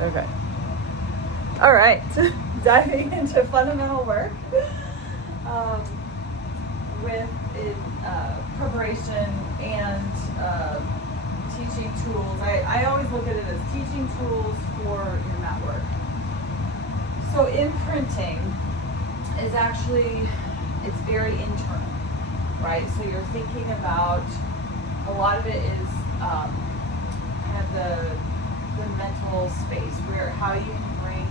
Okay. All right. Diving into fundamental work with preparation and teaching tools. I always look at it as teaching tools for your mat work. So imprinting is actually, it's very internal, right? So you're thinking about, a lot of it is kind of the mental space, where how you can bring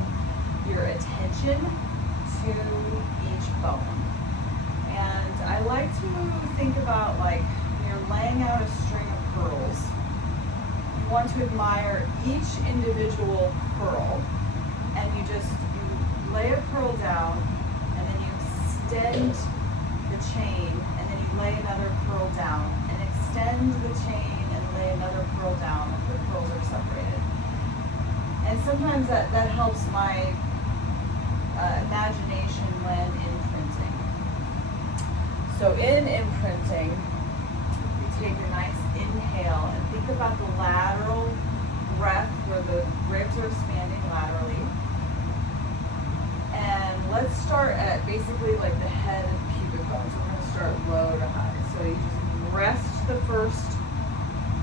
your attention to each bone. And I like to think about, like, when you're laying out a string of pearls, you want to admire each individual pearl, and you lay a pearl down, and then you extend the chain, and then you lay another pearl down, and extend the chain, and lay another pearl down if the pearls are separated. And sometimes that helps my imagination when imprinting. So in imprinting, you take a nice inhale and think about the lateral breath where the ribs are expanding laterally. And let's start at basically like the head and pubic bones. We're going to start low to high. So you just rest the first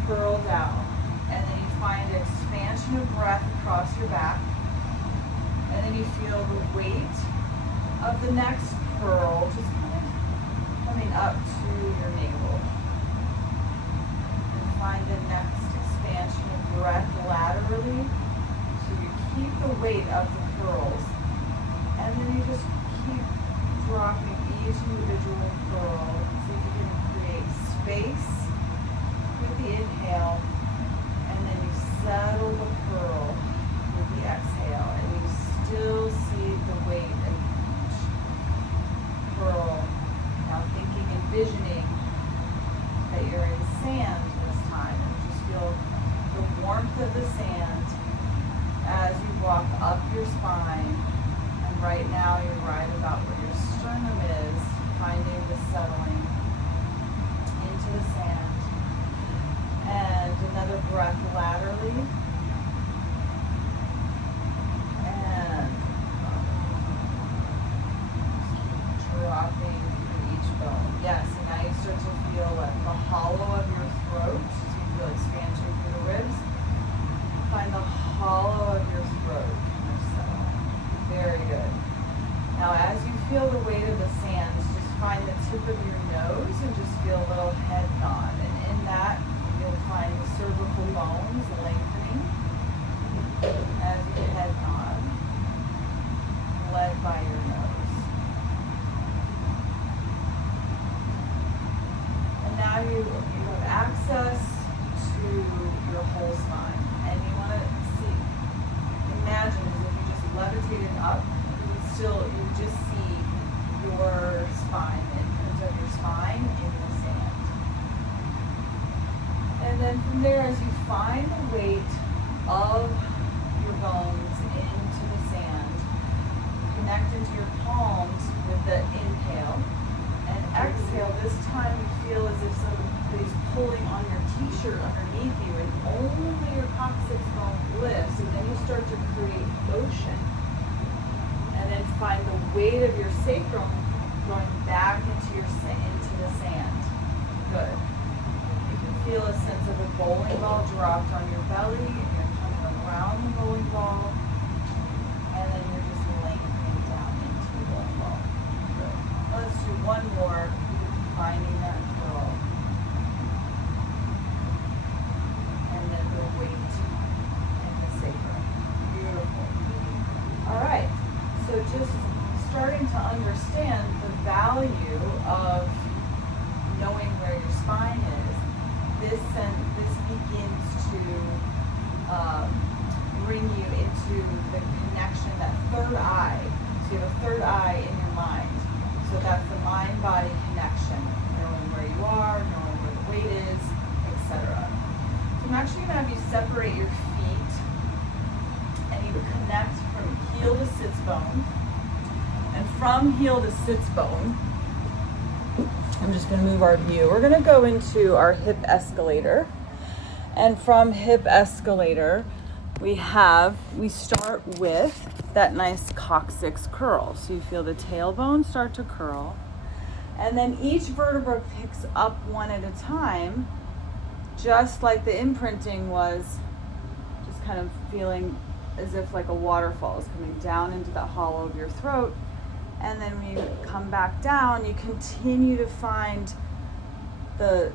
pearl down, and then you find expansion of breath across your back, and then you feel the weight of the next pearl just kind of coming up to your navel. And find the next expansion of breath laterally, so you keep the weight of the pearls, and then you just keep dropping each individual pearl. See if you can create space with the inhale, and then you settle the pearl with the exhale, and you still see the weight of each pearl. Now thinking, envisioning that you're in sand this time, and just feel the warmth of the sand as you walk up your spine. And right now you're right about where your sternum is, finding the settling into the sand. And another breath laterally. And dropping through each bone. Yes, and now you start to feel like the hollow of your throat. So you feel expansion through the ribs. Find the hollow of your throat. Very good. Now as you feel the weight of the sands, just find the tip of your nose and just feel a little head nod. And in that, you'll find the cervical bones lengthening as you head nod, led by your nose. And now you have access to your whole spine. And you want to imagine as if you just levitated up, you just see your spine, the imprint of your spine in the sand. And then from there, as you find the weight of your bones into the sand, connect into your palms with the inhale, and exhale. This time you feel as if somebody's pulling on your t-shirt underneath you, and only your coccyx bone lifts, and then you start to create motion. And then find the weight of your sacrum going back into the sand. Good. You can feel a sense of a bowling ball dropped on your belly, and you're coming around the bowling ball, and then you're just lengthening down into the bowling ball. Good. Let's do one more, finding that curl. And then the weight in the sacrum. Beautiful. All right. So just starting to understand the value of knowing where your spine is, this begins to bring you into the connection, that third eye. So you have a third eye in your mind. So that's the mind-body connection, knowing where you are, knowing where the weight is, etc. So I'm actually going to have you separate your feet, and you connect from heel to sits bone. And from heel to sits bone, I'm just going to move our view. We're going to go into our hip escalator. And from hip escalator, we start with that nice coccyx curl. So you feel the tailbone start to curl. And then each vertebra picks up one at a time, just like the imprinting was, just kind of feeling as if like a waterfall is coming down into the hollow of your throat. And then when you come back down, you continue to find the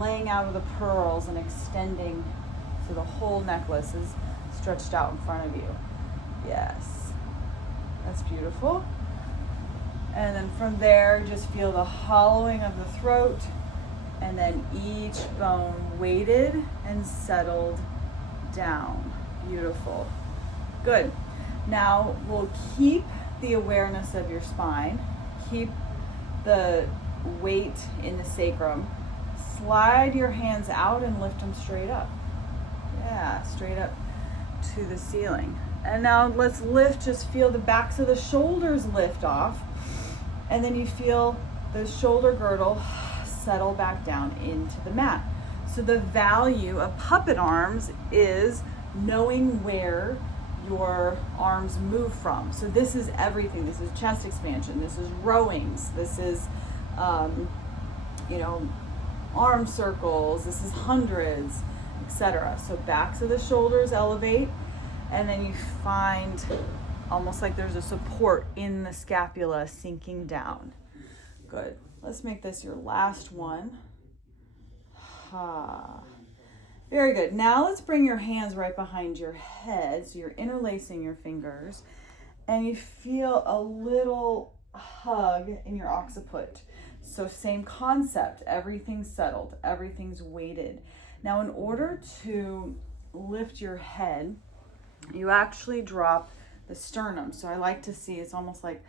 laying out of the pearls and extending so the whole necklace is stretched out in front of you. Yes, that's beautiful. And then from there, just feel the hollowing of the throat, and then each bone weighted and settled down. Beautiful. Good. Now we'll keep the awareness of your spine, keep the weight in the sacrum, slide your hands out and lift them straight up. Yeah, straight up to the ceiling. And now let's lift, just feel the backs of the shoulders lift off. And then you feel the shoulder girdle settle back down into the mat. So the value of puppet arms is knowing where your arms move from. So this is everything. This is chest expansion. This is rowings. This is, arm circles. This is hundreds, etc. So backs of the shoulders elevate, and then you find almost like there's a support in the scapula sinking down. Good. Let's make this your last one. Very good. Now let's bring your hands right behind your head. So you're interlacing your fingers, and you feel a little hug in your occiput. So same concept. Everything's settled. Everything's weighted. Now in order to lift your head, you actually drop the sternum. So I like to see it's almost like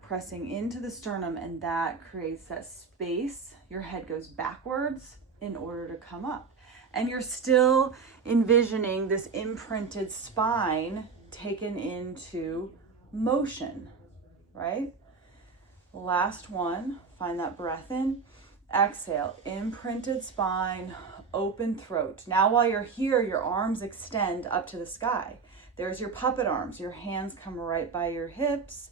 pressing into the sternum, and that creates that space. Your head goes backwards in order to come up. And you're still envisioning this imprinted spine taken into motion, right? Last one, find that breath in, exhale, imprinted spine, open throat. Now while you're here, your arms extend up to the sky. There's your puppet arms. Your hands come right by your hips,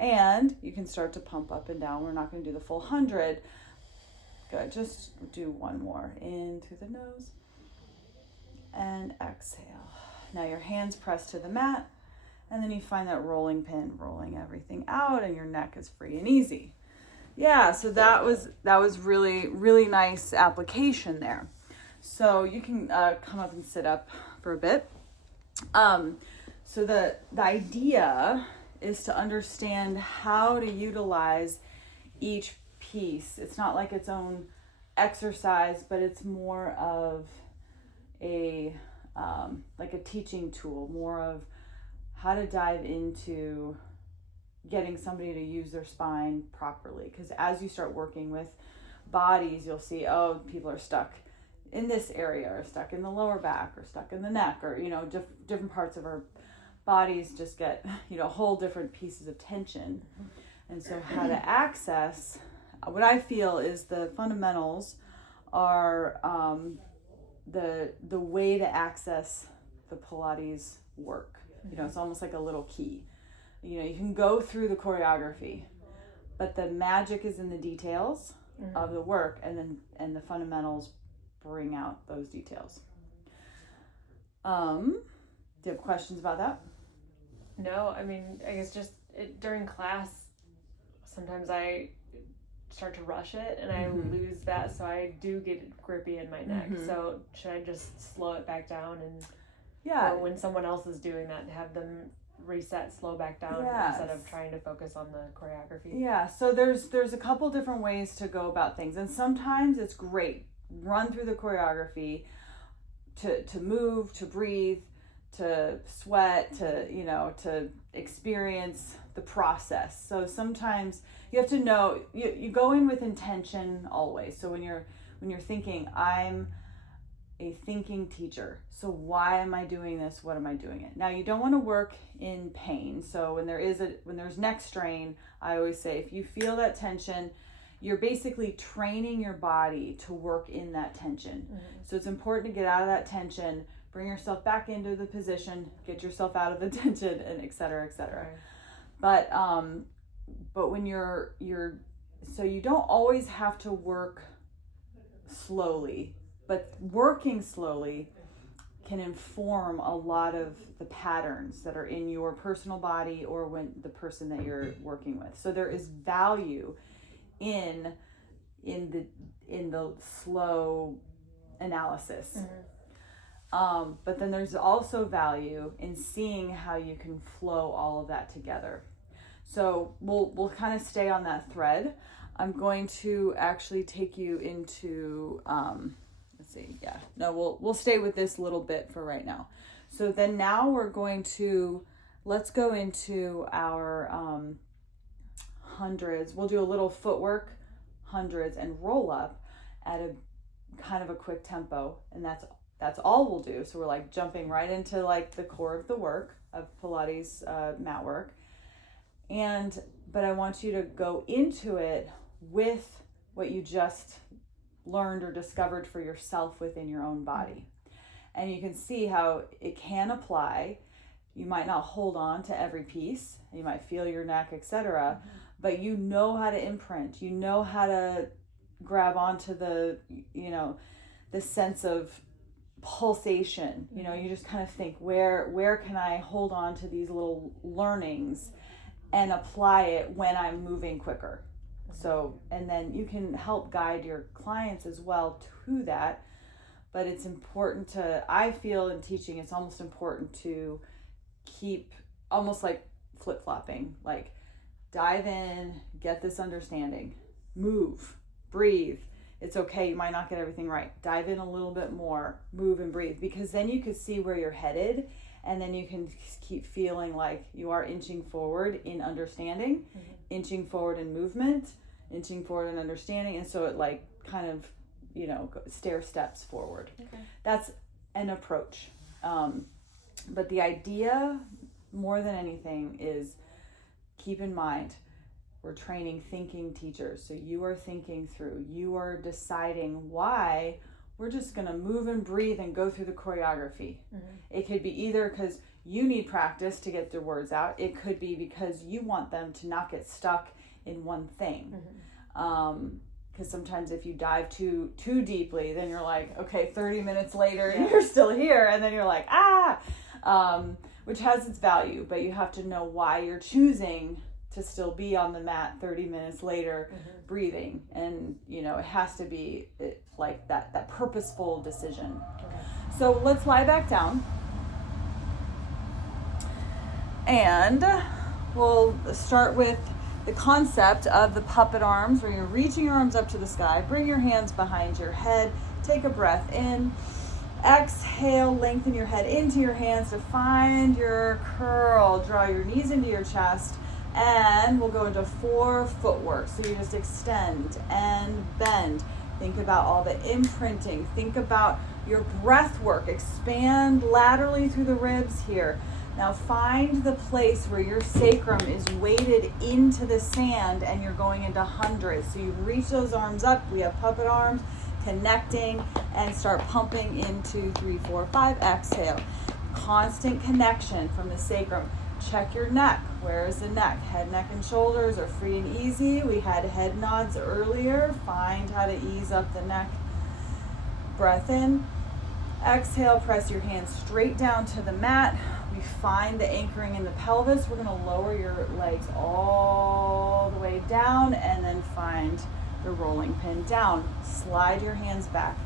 and you can start to pump up and down. We're not going to do the full 100. Good. Just do one more. In through the nose and exhale. Now your hands press to the mat, and then you find that rolling pin, rolling everything out, and your neck is free and easy. Yeah, so that was really, really nice application there. So you can come up and sit up for a bit. So the idea is to understand how to utilize each piece. It's not like its own exercise, but it's more of a like a teaching tool, more of how to dive into getting somebody to use their spine properly. Because as you start working with bodies, you'll see, oh, people are stuck in this area, or stuck in the lower back, or stuck in the neck, or different parts of our bodies just get whole different pieces of tension. And so how to access, what I feel is the fundamentals are the way to access the Pilates work. It's almost like a little key. You can go through the choreography, but the magic is in the details of the work, and the fundamentals bring out those details. Do you have questions about that? No, I mean, I guess just during class, sometimes I start to rush it and I lose that, so I do get grippy in my neck. So should I just slow it back down, and or when someone else is doing that, have them reset, slow back down instead of trying to focus on the choreography? Yeah, so there's a couple different ways to go about things, and sometimes it's great. Run through the choreography to move, to breathe, to sweat, to experience the process. So sometimes you have to know, you go in with intention always. So when you're thinking, I'm a thinking teacher, so why am I doing this? What am I doing it? Now you don't want to work in pain. So when there's neck strain, I always say, if you feel that tension, you're basically training your body to work in that tension. So it's important to get out of that tension, bring yourself back into the position, get yourself out of the tension, and et cetera, et cetera. Right. But when you're so you don't always have to work slowly, but working slowly can inform a lot of the patterns that are in your personal body or when the person that you're working with. So there is value in the slow analysis. But then there's also value in seeing how you can flow all of that together. So we'll kind of stay on that thread. I'm going to actually take you into we'll stay with this little bit for right now. So then now let's go into our hundreds. We'll do a little footwork, hundreds, and roll up at a kind of a quick tempo, and that's all we'll do. So we're like jumping right into like the core of the work of Pilates mat work, but I want you to go into it with what you just learned or discovered for yourself within your own body. And you can see how it can apply. You might not hold on to every piece. You might feel your neck, etc. But you know how to imprint. You know how to grab onto the sense of pulsation. You just kind of think, where can I hold on to these little learnings and apply it when I'm moving quicker. So, and then you can help guide your clients as well to that. But it's important I feel in teaching, it's almost important to keep almost like flip-flopping, like dive in, get this understanding, move, breathe. It's okay, you might not get everything right. Dive in a little bit more, move and breathe, because then you can see where you're headed, and then you can keep feeling like you are inching forward in understanding, inching forward in movement, inching forward in understanding, and so it like kind of, stair steps forward. Okay. That's an approach. But the idea, more than anything, is keep in mind, we're training thinking teachers. So you are thinking through, you are deciding why we're just going to move and breathe and go through the choreography. It could be either because you need practice to get the words out. It could be because you want them to not get stuck in one thing. Because sometimes if you dive too deeply, then you're like, okay, 30 minutes later, and you're still here, and then you're like, which has its value, but you have to know why you're choosing to still be on the mat 30 minutes later, breathing, and it has to be like that purposeful decision. So let's lie back down, and we'll start with the concept of the puppet arms, where you're reaching your arms up to the sky. Bring your hands behind your head. Take a breath in. Exhale, lengthen your head into your hands to find your curl. Draw your knees into your chest, and we'll go into 4 footwork. So you just extend and bend. Think about all the imprinting. Think about your breath work. Expand laterally through the ribs here. Now find the place where your sacrum is weighted into the sand and you're going into hundreds. So you reach those arms up. We have puppet arms, connecting, and start pumping in 2, 3, 4, 5. Exhale. Constant connection from the sacrum. Check your neck. Where is the neck? Head, neck, and shoulders are free and easy. We had head nods earlier. Find how to ease up the neck. Breath in. Exhale, press your hands straight down to the mat. We find the anchoring in the pelvis. We're going to lower your legs all the way down and then find the rolling pin down. Slide your hands back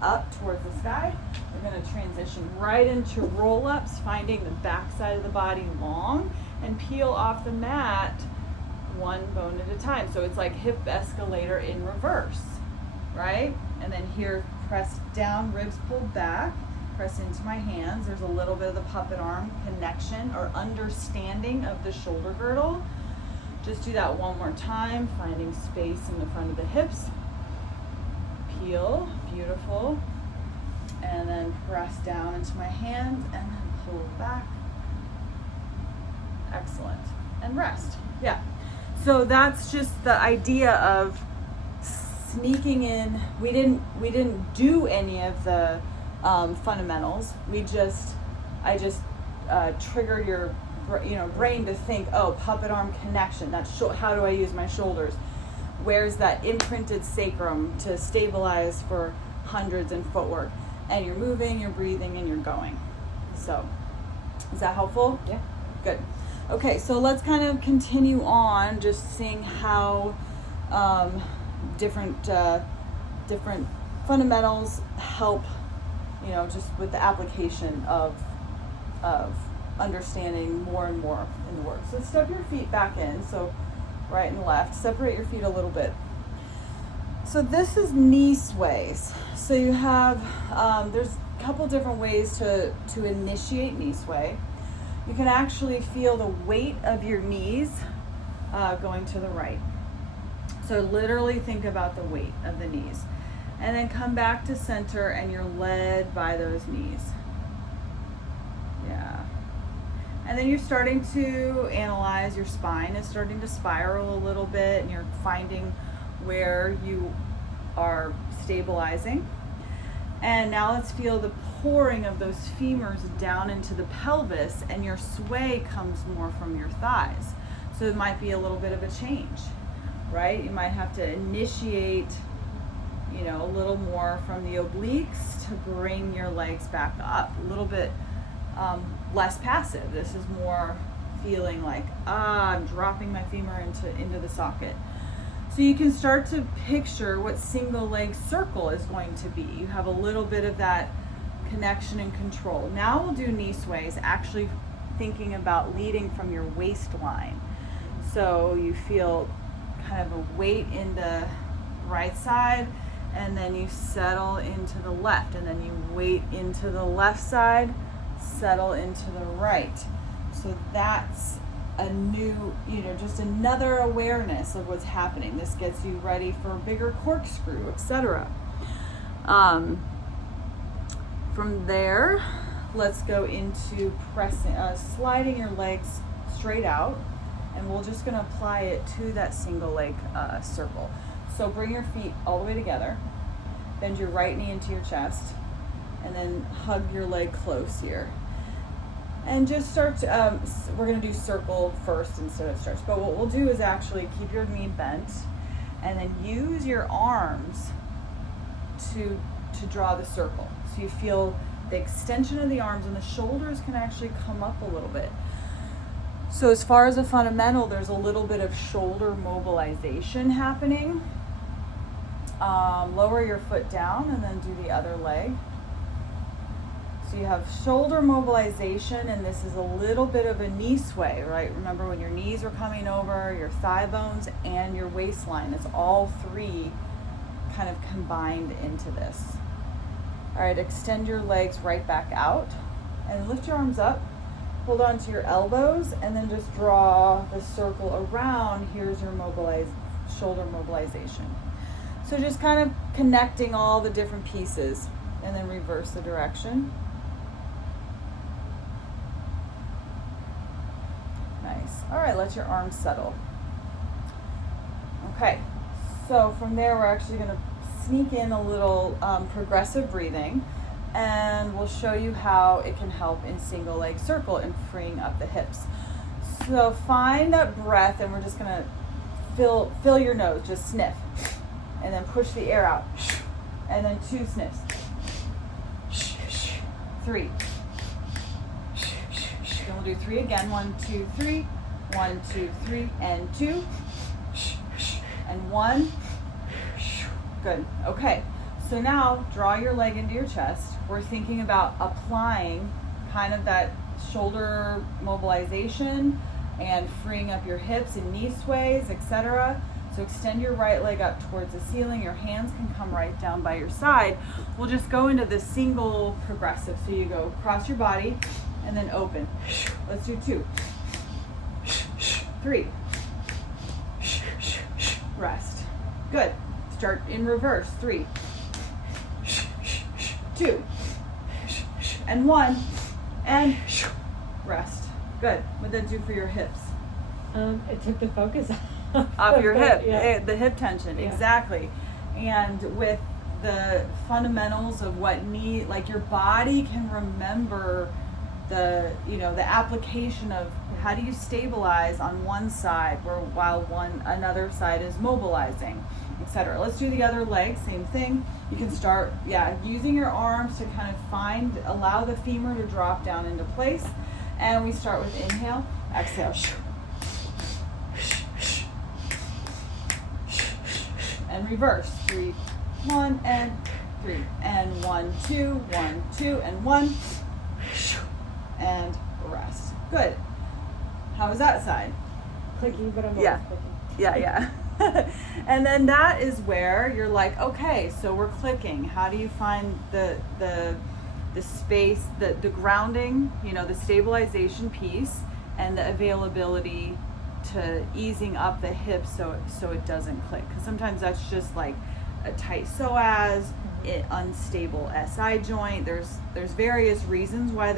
up towards the sky. We're going to transition right into roll-ups, finding the back side of the body long, and peel off the mat one bone at a time. So it's like hip escalator in reverse, right? And then here, press down, ribs pulled back, press into my hands. There's a little bit of the puppet arm connection or understanding of the shoulder girdle. Just do that one more time, finding space in the front of the hips. Peel, beautiful. And then press down into my hands and then pull back. Excellent. And rest. Yeah. So that's just the idea of sneaking in. We didn't do any of the fundamentals. I just triggered your brain to think, oh, puppet arm connection. That's how do I use my shoulders? Where's that imprinted sacrum to stabilize for hundreds in footwork? And you're moving, you're breathing, and you're going. So, is that helpful? Yeah. Good. Okay, so let's kind of continue on, just seeing how different fundamentals help, just with the application of understanding more and more in the work. So step your feet back in, so right and left. Separate your feet a little bit. So this is knee sways. So you have, there's a couple different ways to initiate knee sway. You can actually feel the weight of your knees going to the right. So literally think about the weight of the knees. And then come back to center and you're led by those knees. Yeah. And then you're starting to analyze, your spine is starting to spiral a little bit and you're finding where you are stabilizing. And now let's feel the pouring of those femurs down into the pelvis, and your sway comes more from your thighs. So it might be a little bit of a change, right? You might have to initiate, a little more from the obliques to bring your legs back up, a little bit less passive. This is more feeling like, I'm dropping my femur into the socket. So you can start to picture what single leg circle is going to be. You have a little bit of that connection and control. Now we'll do knee sways, actually thinking about leading from your waistline. So you feel kind of a weight in the right side, and then you settle into the left, and then you weight into the left side, settle into the right. So that's a new, just another awareness of what's happening. This gets you ready for a bigger corkscrew, etc. From there, let's go into pressing, sliding your legs straight out, and we're just going to apply it to that single leg circle. So bring your feet all the way together, bend your right knee into your chest, and then hug your leg close here. And just start to, we're going to do circle first instead of stretch. But what we'll do is actually keep your knee bent and then use your arms to draw the circle. So you feel the extension of the arms, and the shoulders can actually come up a little bit. So as far as a fundamental, there's a little bit of shoulder mobilization happening. Lower your foot down and then do the other leg. So you have shoulder mobilization, and this is a little bit of a knee sway, right? Remember when your knees are coming over, your thigh bones and your waistline, it's all three kind of combined into this. All right, extend your legs right back out and lift your arms up, hold on to your elbows, and then just draw the circle around. Here's your shoulder mobilization. So just kind of connecting all the different pieces, and then reverse the direction. Nice. All right, let your arms settle. Okay, so from there we're actually going to sneak in a little progressive breathing, and we'll show you how it can help in single leg circle and freeing up the hips. So find that breath, and we're just going to fill your nose, just sniff, and then push the air out, and then 2 sniffs, 3. Then we'll do 3 again. 1, 2, 3. 1, 2, 3, and 2. And 1. Good. Okay. So now draw your leg into your chest. We're thinking about applying kind of that shoulder mobilization and freeing up your hips and knee sways, etc. So extend your right leg up towards the ceiling. Your hands can come right down by your side. We'll just go into the single progressive. So you go across your body and then open. Let's do 2. 3. Rest. Good. Start in reverse. 3. 2. And 1. And rest. Good. What did that do for your hips? It took the focus Off your hip. Yeah. The hip tension. Yeah. Exactly. And with the fundamentals of what like your body can remember the application of how do you stabilize on one side while another side is mobilizing, etc. Let's do the other leg, same thing. You can start, using your arms to kind of allow the femur to drop down into place. And we start with inhale, exhale. And reverse. 3, 1, and 3. And 1, 2, 1, 2, and 1. And rest. Good. How was that side? Clicky, but I'm always clicking. Yeah. And then that is where you're like, okay, so we're clicking. How do you find the space, the grounding, the stabilization piece, and the availability to easing up the hips so it doesn't click? Because sometimes that's just like a tight psoas, unstable SI joint. There's various reasons why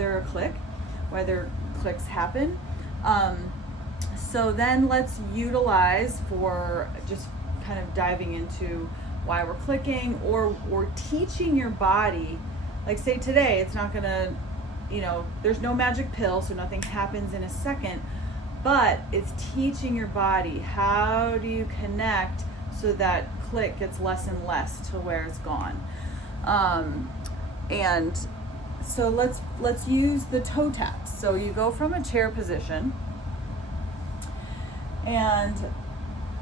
clicks happen. So then let's utilize, for just kind of diving into why we're clicking or teaching your body. Like say today, it's not gonna, there's no magic pill, so nothing happens in a second, but it's teaching your body how do you connect so that click gets less and less to where it's gone. And so let's use the toe taps. So you go from a chair position, and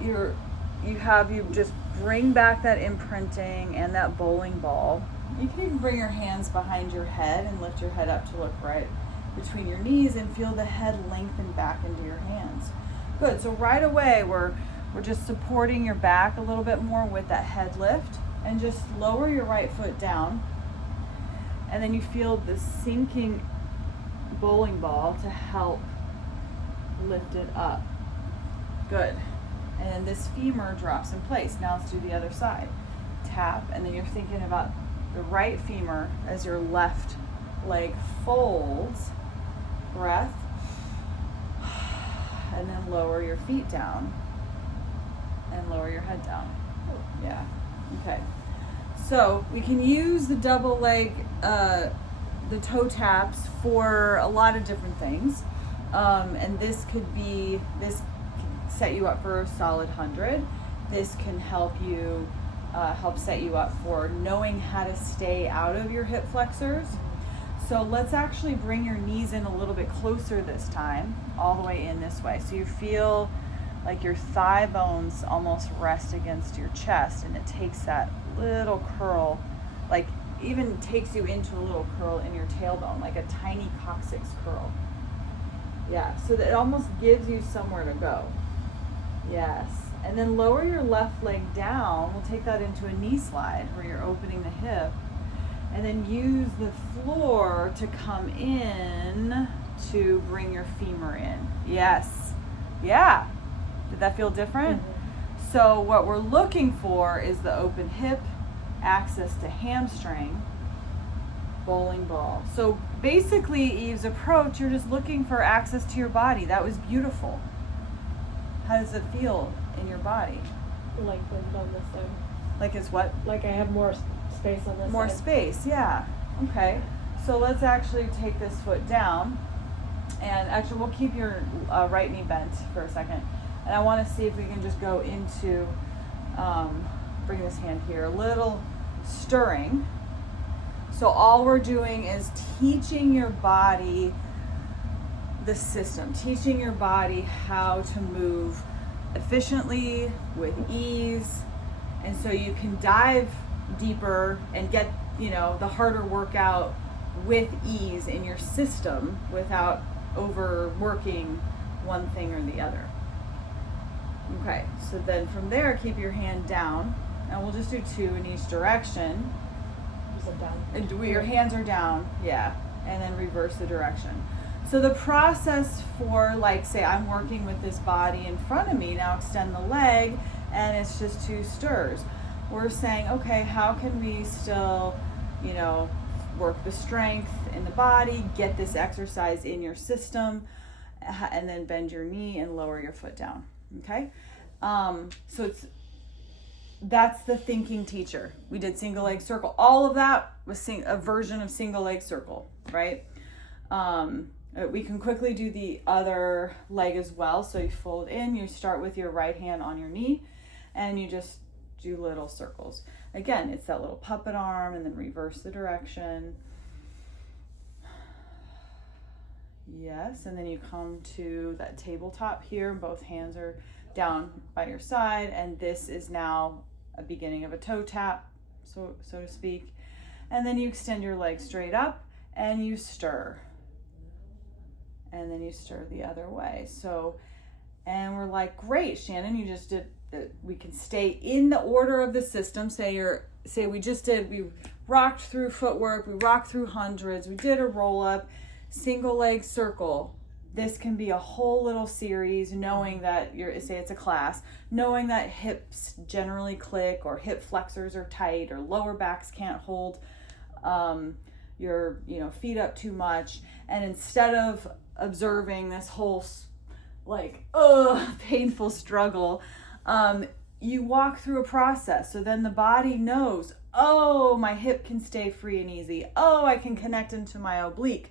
you just bring back that imprinting and that bowling ball. You can even bring your hands behind your head and lift your head up to look right between your knees and feel the head lengthen back into your hands. Good. So right away we're just supporting your back a little bit more with that head lift, and just lower your right foot down. And then you feel the sinking bowling ball to help lift it up. Good. And this femur drops in place. Now let's do the other side. Tap, and then you're thinking about the right femur as your left leg folds. Breath. And then lower your feet down. And lower your head down. Yeah. Okay. So we can use the double leg, the toe taps for a lot of different things. And this can set you up for a solid 100. This can help set you up for knowing how to stay out of your hip flexors. So let's actually bring your knees in a little bit closer this time, all the way in this way. So you feel like your thigh bones almost rest against your chest, and it takes that little curl, like even takes you into a little curl in your tailbone, like a tiny coccyx curl. Yeah, so that it almost gives you somewhere to go. Yes. And then lower your left leg down. We'll take that into a knee slide where you're opening the hip. And then use the floor to come in to bring your femur in. Yes. Yeah. Did that feel different? Mm-hmm. So what we're looking for is the open hip, access to hamstring, bowling ball. So basically, Eve's approach, you're just looking for access to your body. That was beautiful. How does it feel in your body? Lengthened on this side. Like it's what? Like I have more space on this side. More space, yeah. Okay. So let's actually take this foot down. And actually, we'll keep your right knee bent for a second. And I want to see if we can just go into, bring this hand here, a little stirring. So all we're doing is teaching your body the system, teaching your body how to move efficiently, with ease, and so you can dive deeper and get, the harder workout with ease in your system without overworking one thing or the other. Okay, so then from there, keep your hand down, and we'll just do 2 in each direction. Is it down? And your hands are down, yeah, and then reverse the direction. So the process for, like, say I'm working with this body in front of me, now extend the leg, and it's just 2 stirs. We're saying, okay, how can we still, work the strength in the body, get this exercise in your system, and then bend your knee and lower your foot down, okay? So it's that's the thinking teacher. We did single leg circle. All of that was a version of single leg circle, right? We can quickly do the other leg as well. So you fold in, you start with your right hand on your knee, and you just do little circles. Again, it's that little puppet arm, and then reverse the direction. Yes, and then you come to that tabletop here. Both hands are down by your side, and this is now a beginning of a toe tap, so to speak. And then you extend your leg straight up, and you stir. And then you stir the other way. So, and we're like, great, Shannon, you just did. We can stay in the order of the system. Say we rocked through footwork, we rocked through hundreds, we did a roll up, single leg circle. This can be a whole little series, knowing that say it's a class, knowing that hips generally click, or hip flexors are tight, or lower backs can't hold your feet up too much. And instead of observing this whole painful struggle, you walk through a process. So then the body knows, oh, my hip can stay free and easy. Oh, I can connect into my oblique.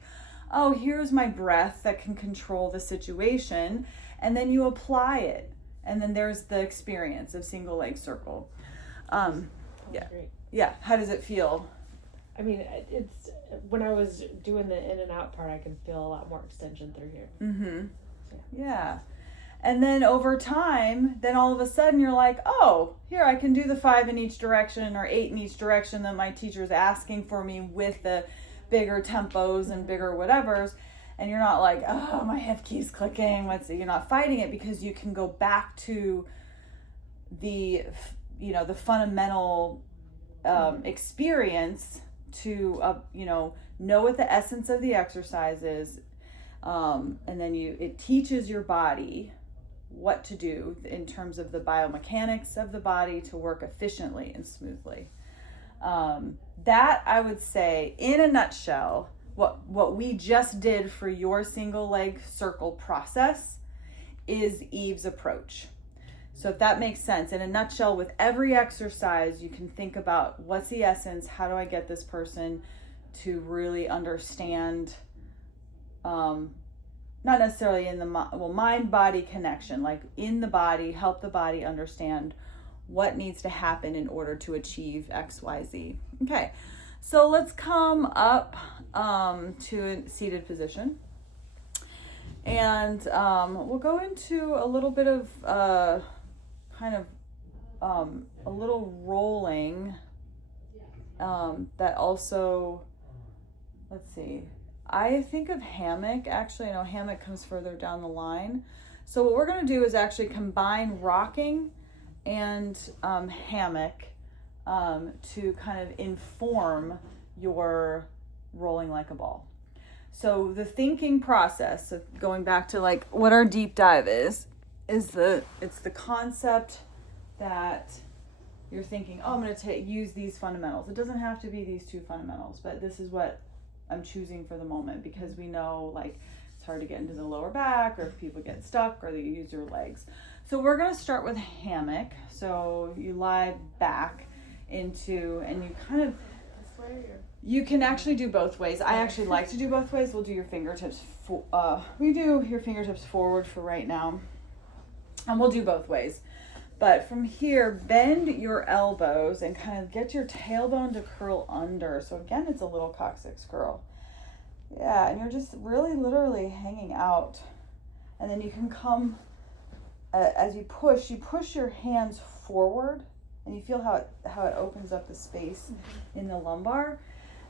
Oh, here's my breath that can control the situation. And then you apply it. And then there's the experience of single leg circle. Yeah. How does it feel? I mean, it's when I was doing the in and out part, I can feel a lot more extension through here. Mm-hmm. Yeah. And then over time, then all of a sudden you're like, oh, here I can do the 5 in each direction or 8 in each direction that my teacher's asking for me, with the bigger tempos and bigger whatevers. And you're not like, oh, my hip keeps clicking. You're not fighting it, because you can go back to the fundamental experience to know what the essence of the exercise is, and then it teaches your body what to do in terms of the biomechanics of the body to work efficiently and smoothly. That, I would say, in a nutshell, what we just did for your single leg circle process is Eve's approach. So if that makes sense, in a nutshell, with every exercise, you can think about what's the essence, how do I get this person to really understand, not necessarily in the mind-body connection, like in the body, help the body understand what needs to happen in order to achieve X, Y, Z. Okay, so let's come up to a seated position. And we'll go into a little bit of a little rolling that also, let's see, I think of hammock. Actually, no, hammock comes further down the line. So what we're going to do is actually combine rocking and hammock to kind of inform your rolling like a ball. So the thinking process of going back to like what our deep dive is it's the concept that you're thinking, oh, I'm going to use these fundamentals. It doesn't have to be these 2 fundamentals, but this is what I'm choosing for the moment, because we know like it's hard to get into the lower back, or if people get stuck, or they use their legs. So we're going to start with hammock. So you lie back into, and you kind of, you can actually do both ways. I actually like to do both ways. We'll do your fingertips. We do your fingertips forward for right now, and we'll do both ways. But from here, bend your elbows and kind of get your tailbone to curl under. So again, it's a little coccyx curl. Yeah, and you're just really literally hanging out. And then you can come, as you push your hands forward, and you feel how it opens up the space in the lumbar.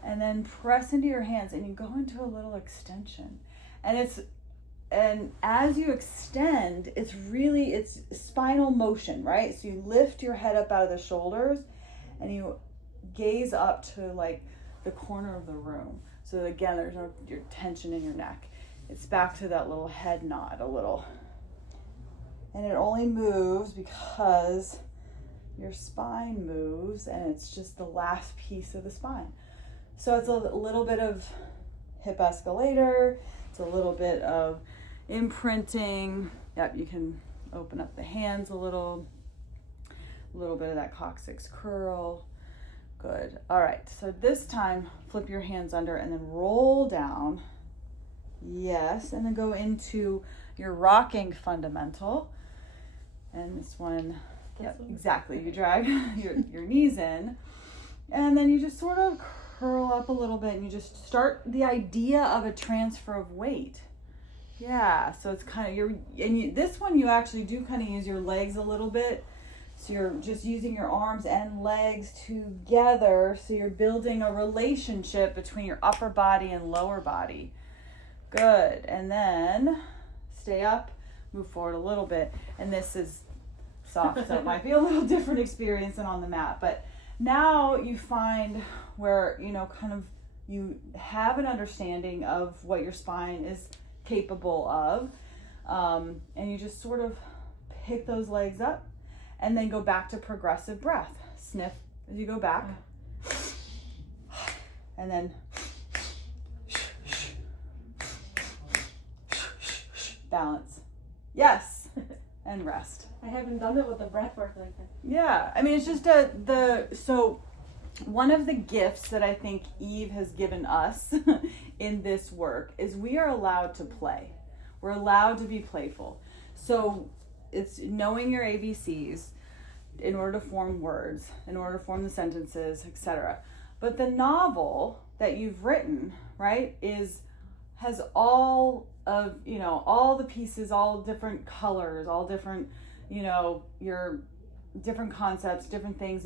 And then press into your hands, and you go into a little extension. And as you extend, it's spinal motion, right? So you lift your head up out of the shoulders, and you gaze up to like the corner of the room. So again, there's no your tension in your neck. It's back to that little head nod a little. And it only moves because your spine moves, and it's just the last piece of the spine. So it's a little bit of hip escalator. It's a little bit of imprinting. Yep, you can open up the hands a little A little bit of that coccyx curl. Good. All right, so this time flip your hands under and then roll down. Yes, and then go into your rocking fundamental. And this one, yep, exactly. You drag your knees in, and then you just sort of curl up a little bit, and you just start the idea of a transfer of weight. Yeah, so it's kind of this one you actually do kind of use your legs a little bit. So you're just using your arms and legs together. So you're building a relationship between your upper body and lower body. Good. And then stay up, move forward a little bit. And this is soft, so it might be a little different experience than on the mat. But now you find where, kind of you have an understanding of what your spine is capable of. And you just sort of pick those legs up. And then go back to progressive breath. Sniff as you go back. And then balance. Yes. And rest. I haven't done it with the breath work like that. Yeah. I mean, it's just so one of the gifts that I think Eve has given us in this work is we are allowed to play. We're allowed to be playful. So it's knowing your ABCs in order to form words, in order to form the sentences, etc. But the novel that you've written, right, has all of, all the pieces, all different colors, all different, your different concepts, different things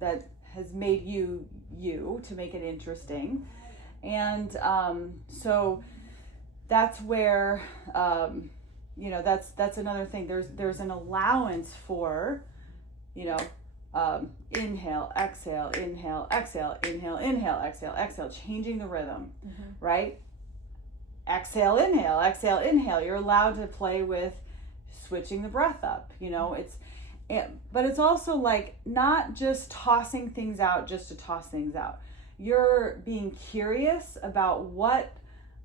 that has made you to make it interesting. And so that's where that's another thing. There's an allowance for, inhale, exhale, inhale, exhale, inhale, inhale, exhale, exhale, changing the rhythm, right? Exhale, inhale. You're allowed to play with switching the breath up, but it's also like not just tossing things out just to toss things out. You're being curious about what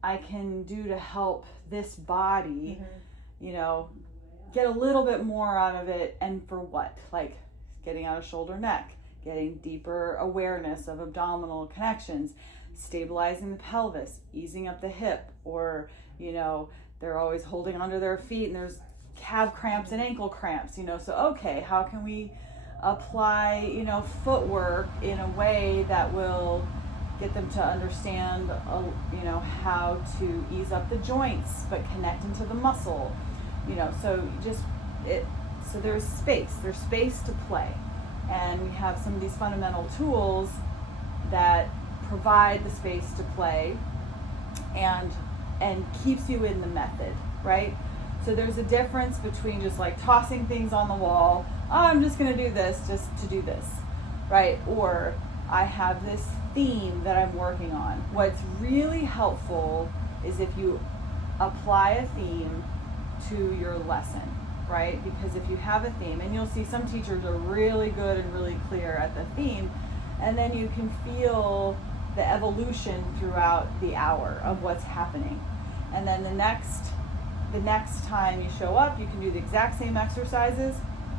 I can do to help this body, get a little bit more out of it, and for what? Like getting out of shoulder neck, getting deeper awareness of abdominal connections, stabilizing the pelvis, easing up the hip, or, they're always holding onto their feet and there's calf cramps and ankle cramps, so, okay, how can we apply, footwork in a way that will get them to understand, how to ease up the joints, but connect into the muscle, so there's space to play. And we have some of these fundamental tools that provide the space to play and keeps you in the method, right? So there's a difference between just like tossing things on the wall. Oh, I'm just going to do this just to do this, right? Or I have this theme that I'm working on. What's really helpful is if you apply a theme to your lesson, right? Because if you have a theme, and you'll see some teachers are really good and really clear at the theme, and then you can feel the evolution throughout the hour of what's happening. And then the next time you show up, you can do the exact same exercises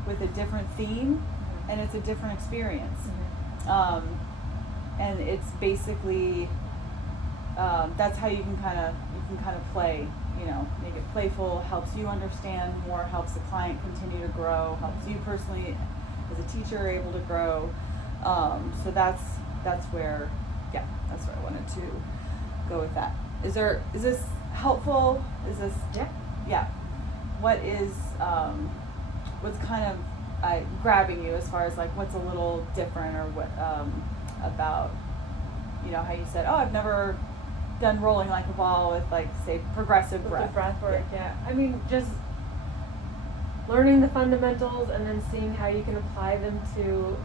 with a different theme, and it's a different experience. And it's basically that's how you can kind of play, make it playful, helps you understand more, helps the client continue to grow, helps you personally as a teacher able to grow. So that's where I wanted to go with that. Is this helpful? Is this yeah? What is what's kind of grabbing you as far as like what's a little different, or what about how you said, oh, I've never done rolling like a ball with like say progressive breath. The breath work, yeah. I mean, just learning the fundamentals and then seeing how you can apply them to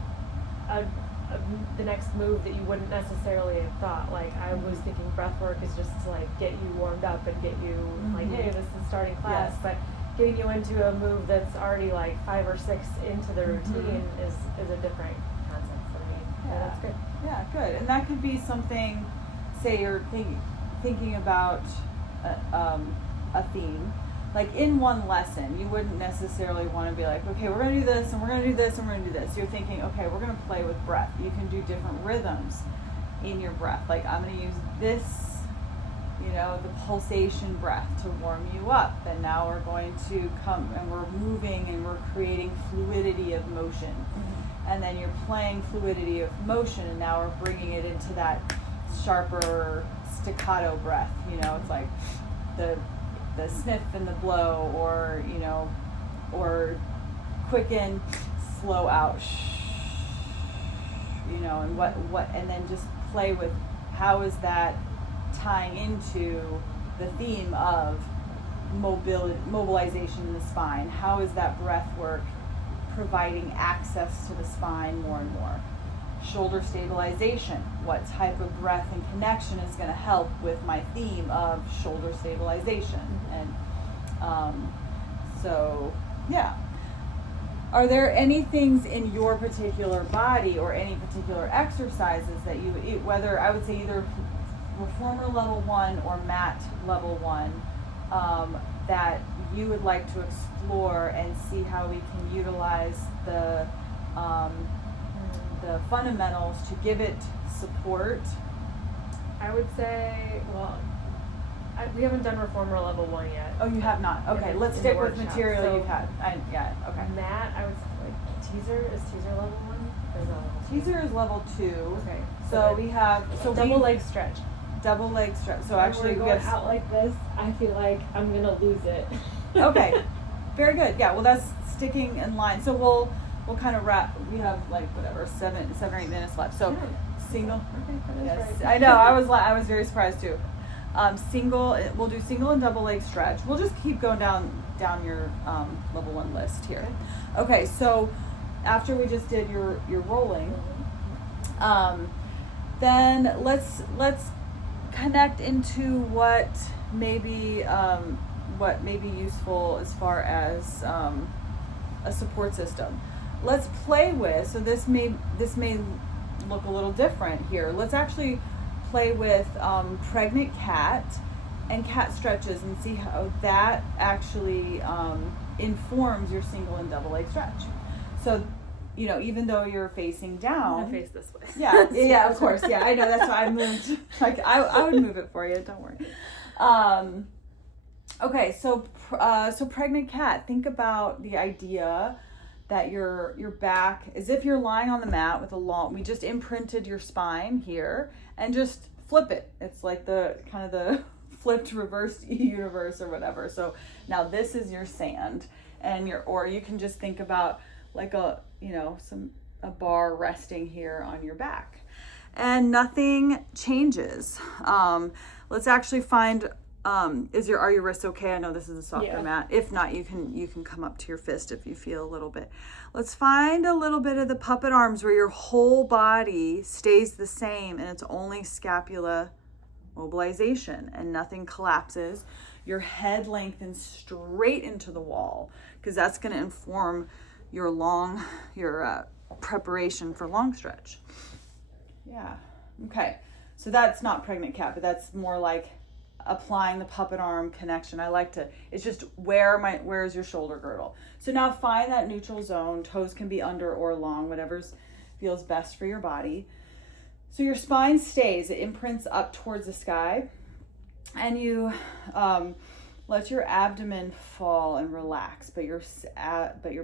the next move that you wouldn't necessarily have thought. Like I was thinking breath work is just to like get you warmed up and get you like, hey, this is starting class, but getting you into a move that's already like 5 or 6 into the routine is a different concept for me. Yeah, that's good. Yeah, good. And that could be something, say you're thinking about a theme, like in one lesson, you wouldn't necessarily want to be like, okay, we're going to do this and we're going to do this and we're going to do this. You're thinking, okay, we're going to play with breath. You can do different rhythms in your breath. Like I'm going to use this, the pulsation breath to warm you up. And now we're going to come and we're moving and we're creating fluidity of motion. And then you're playing fluidity of motion, and now we're bringing it into that sharper staccato breath. It's like the sniff and the blow, or or quicken, slow out, and what, and then just play with how is that tying into the theme of mobilization in the spine. How is that breath work providing access to the spine more and more? Shoulder stabilization. What type of breath and connection is going to help with my theme of shoulder stabilization? And so, yeah. Are there any things in your particular body or any particular exercises that you would eat, whether I would say either reformer level 1 or mat level 1, that you would like to explore and see how we can utilize the fundamentals to give it support? I would say, we haven't done reformer level 1 yet. Oh, you have not? Okay, let's stick with material so you've had. Okay. Mat, I would say, like, teaser, is teaser level 1? Or is that level 2? Teaser is level 2. Okay. So we have... double leg stretch. Double leg stretch. So actually we have out like this. I feel like I'm going to lose it. Okay. Very good. Yeah, well, that's sticking in line. So we'll kind of wrap. We have like whatever 7 or 8 minutes left. So single. Okay, that is Yes, right. I know. I was very surprised too. Single. We'll do single and double leg stretch. We'll just keep going down your level 1 list here. Okay. So after we just did your rolling, then let's connect into what may be useful as far as a support system. Let's play with, so this may look a little different here. Let's actually play with pregnant cat and cat stretches and see how that actually informs your single and double leg stretch. So, even though you're facing down. I'm gonna face this way. Yeah, of course. Yeah, I know. That's why I moved. Like, I would move it for you. Don't worry. Okay, so pregnant cat. Think about the idea that your back, as if you're lying on the mat with we just imprinted your spine here, and just flip it. It's like the kind of the flipped reversed universe or whatever. So now this is your sand, or you can just think about like a bar resting here on your back, and nothing changes. Let's actually find, are your wrists okay? I know this is a softer mat. If not, you can come up to your fist if you feel a little bit. Let's find a little bit of the puppet arms where your whole body stays the same and it's only scapula mobilization and nothing collapses. Your head lengthens straight into the wall, because that's going to inform your preparation for long stretch. Yeah. Okay. So that's not pregnant cat, but that's more like applying the puppet arm connection. It's just where is your shoulder girdle. So now find that neutral zone. Toes can be under or long, whatever feels best for your body. So your spine stays, it imprints up towards the sky, and you let your abdomen fall and relax, but your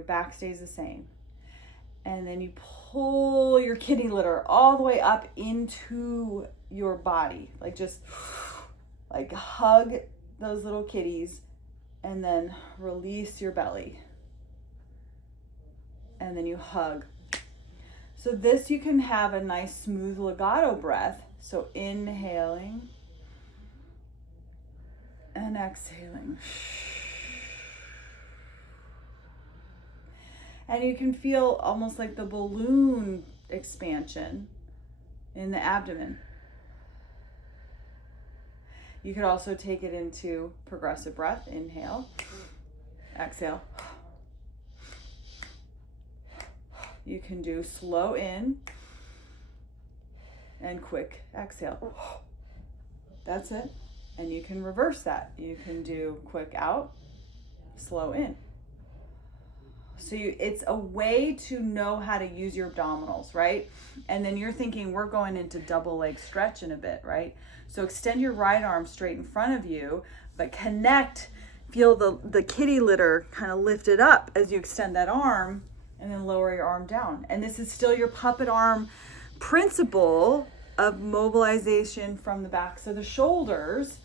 back stays the same. And then you pull your kitty litter all the way up into your body, just like hug those little kitties, and then release your belly. And then you hug. So this, you can have a nice smooth legato breath. So inhaling and exhaling. And you can feel almost like the balloon expansion in the abdomen. You could also take it into progressive breath. Inhale, exhale. You can do slow in and quick exhale. That's it. And you can reverse that. You can do quick out slow in. So it's a way to know how to use your abdominals, right? And then you're thinking we're going into double leg stretch in a bit, right? So extend your right arm straight in front of you, but connect, feel the kitty litter kind of lift it up as you extend that arm, and then lower your arm down. And this is still your puppet arm principle of mobilization from the backs of the shoulders,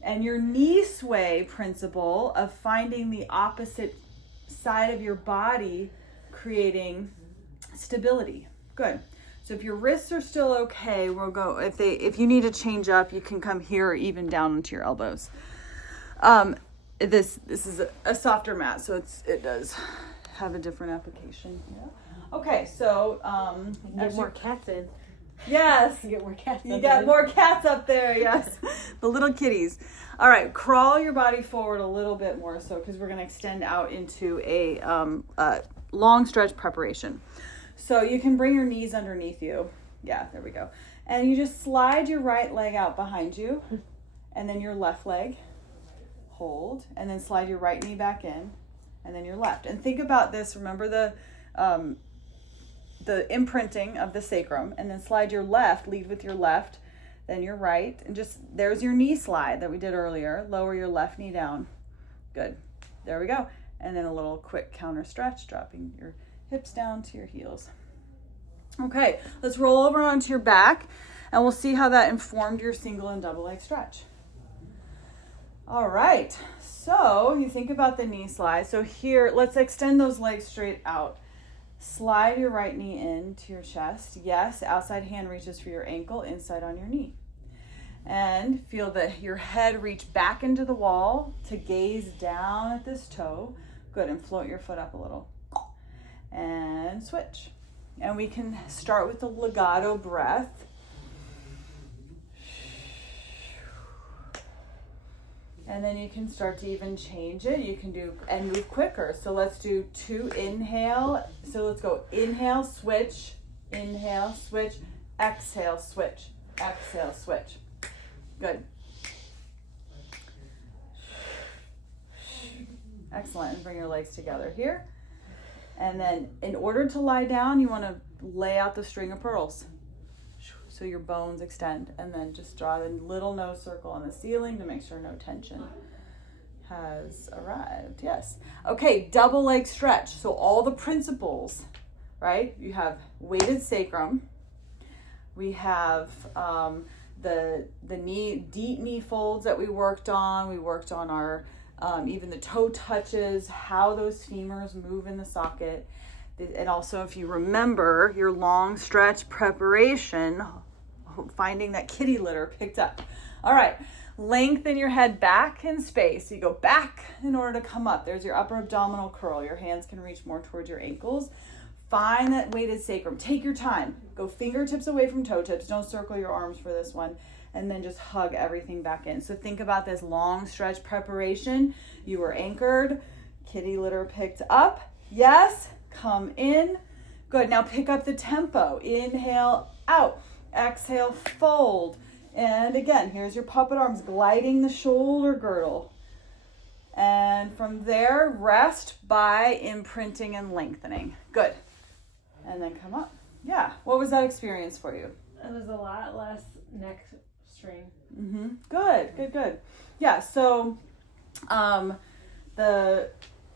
and your knee sway principle of finding the opposite side of your body, creating stability. Good. So if your wrists are still okay, we'll go. If you need to change up, you can come here or even down into your elbows. This is a softer mat, so it does have a different application. Yeah. Okay, so get more cats in. Yes. You get more cats. You got more cats up there. Yes, the little kitties. All right, crawl your body forward a little bit more, so because we're going to extend out into a long stretch preparation. So you can bring your knees underneath you. Yeah, there we go. And you just slide your right leg out behind you, and then your left leg. Hold, and then slide your right knee back in, and then your left. And think about this. Remember the imprinting of the sacrum, and then slide your left, lead with your left, then your right, and just, there's your knee slide that we did earlier. Lower your left knee down. Good. There we go. And then a little quick counter stretch, dropping your hips down to your heels. Okay, let's roll over onto your back, and we'll see how that informed your single and double leg stretch. All right, so you think about the knee slide. So here, let's extend those legs straight out. Slide your right knee into your chest. Yes, outside hand reaches for your ankle, inside on your knee. And feel your head reach back into the wall to gaze down at this toe. Good, and float your foot up a little. And switch. And we can start with the legato breath. And then you can start to even change it. You can do and move quicker. So let's do 2 inhale. So let's go inhale, switch, exhale, switch, exhale, switch. Good. Excellent. And bring your legs together here. And then in order to lie down, you want to lay out the string of pearls. So your bones extend, and then just draw the little nose circle on the ceiling to make sure no tension has arrived. Yes. Okay, double leg stretch. So all the principles, right? You have weighted sacrum. We have the knee, deep knee folds that we worked on. We worked on our, even the toe touches, how those femurs move in the socket. And also, if you remember your long stretch preparation, finding that kitty litter picked up. All right, lengthen your head back in space. So you go back in order to come up. There's your upper abdominal curl. Your hands can reach more towards your ankles. Find that weighted sacrum. Take your time. Go fingertips away from toe tips. Don't circle your arms for this one. And then just hug everything back in. So think about this long stretch preparation. You were anchored. Kitty litter picked up. Yes. Come in. Good. Now pick up the tempo. Inhale, out. Exhale, fold. And again, here's your puppet arms gliding the shoulder girdle. And from there, rest by imprinting and lengthening. Good. And then come up. Yeah. What was that experience for you? It was a lot less neck strain. Mm-hmm. Good. Yeah. So,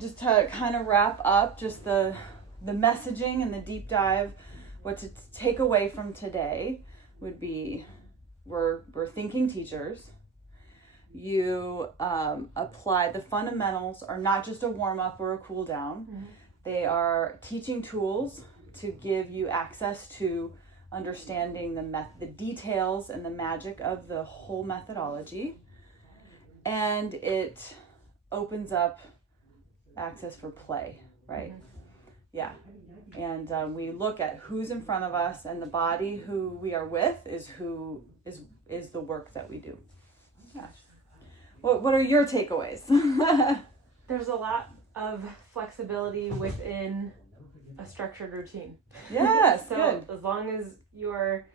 just to kind of wrap up, just the messaging and the deep dive, what to take away from today would be, we're thinking teachers. You apply the fundamentals are not just a warm-up or a cool down. Mm-hmm. They are teaching tools to give you access to understanding the details and the magic of the whole methodology. And it opens up access for play, right? Mm-hmm. Yeah. And we look at who's in front of us, and the body who we are with is who is the work that we do. Yeah. What are your takeaways? There's a lot of flexibility within a structured routine. Yes. So good. As long as you're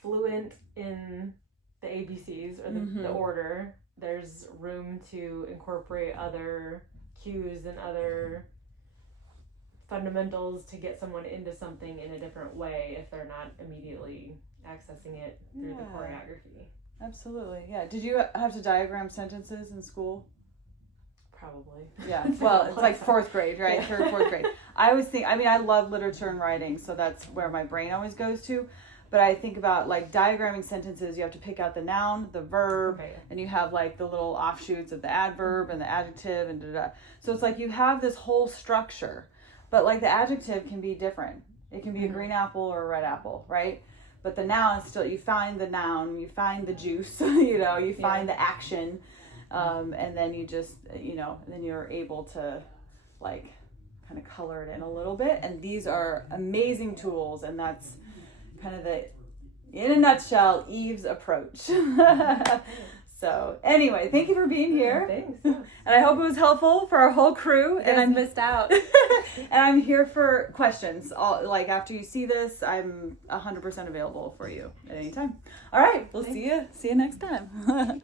fluent in the ABCs or the order, there's room to incorporate other cues and other fundamentals to get someone into something in a different way if they're not immediately accessing it through the choreography. Absolutely. Yeah. Did you have to diagram sentences in school? Probably. Yeah. Well, it's like fourth grade, right? Yeah. Third, fourth grade. I always think, I mean, I love literature and writing, so that's where my brain always goes to. But I think about like diagramming sentences, you have to pick out the noun, the verb, and you have like the little offshoots of the adverb and the adjective and da-da. So it's like you have this whole structure, but like the adjective can be different. It can be a green apple or a red apple, right? But the noun is still, you find the noun, you find the juice, you find the action, and then you just, then you're able to like kind of color it in a little bit. And these are amazing tools, and that's kind of in a nutshell, Eve's approach. So anyway, thank you for being here. Thanks. And I hope it was helpful for our whole crew. And I missed out. And I'm here for questions. Like after you see this, I'm 100% available for you at any time. All right, we'll see you next time.